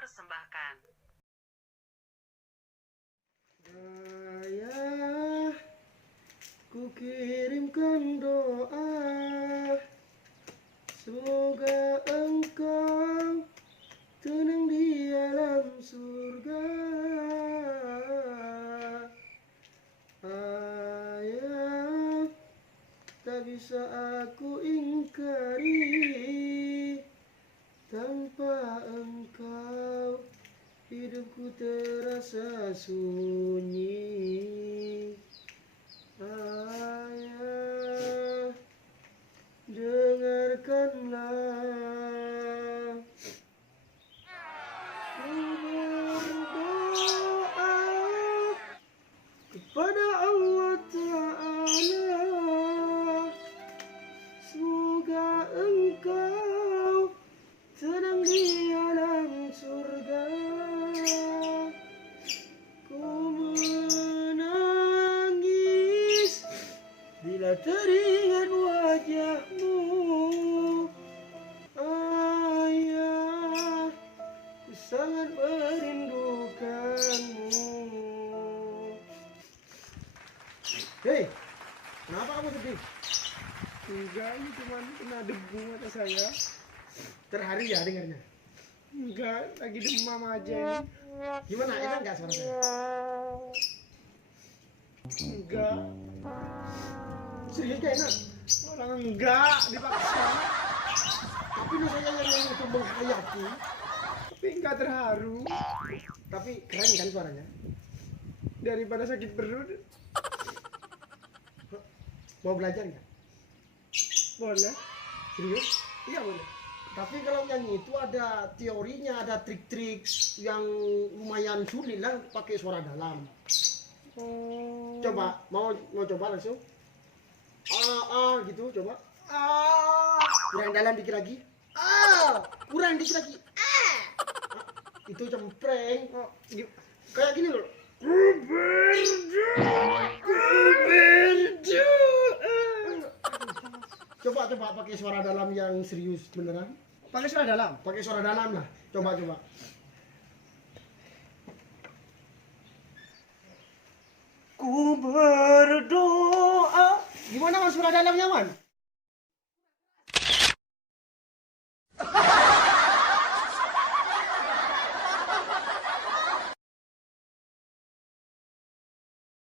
persembahkan. Ayah, ku kirimkan doa, semoga engkau tenang di alam surga. Ayah, tak bisa aku ingkari, tanpa engkau hidupku terasa sunyi. Ayah, dengarkanlah, ku berdoa kepada Allah Ta'ala, semoga engkau tenang di alam surga. Ku menangis bila teringat wajahmu, ayah, ku sangat merindukanmu. Hei, kenapa kamu sedih? Enggak, ini cuma kena debu mata saya. Terharu ya dengarnya? Enggak, lagi demam aja ini. Gimana, enak nggak suara saya? Enggak, Serius gak enak? orang enggak dipaksa. Tapi lu saya yang untuk menghayati. Tapi enggak terharu. Tapi keren kan suaranya? Daripada sakit perut, Mau belajar nggak? boleh. Serius? Iya boleh. Tapi kalau nyanyi itu ada teorinya, ada trik-trik yang lumayan sulit lah pakai suara dalam. Oh. Coba, mau coba langsung? Gitu, coba. Kurang dalam dikit lagi. Kurang dikit lagi. Itu cempreng. Oh, Kayak gini loh. Coba pakai suara dalam yang serius beneran. pakai suara dalam. Pakai suara dalam lah. Coba. Ku berdoa. Gimana mas suara dalamnya man?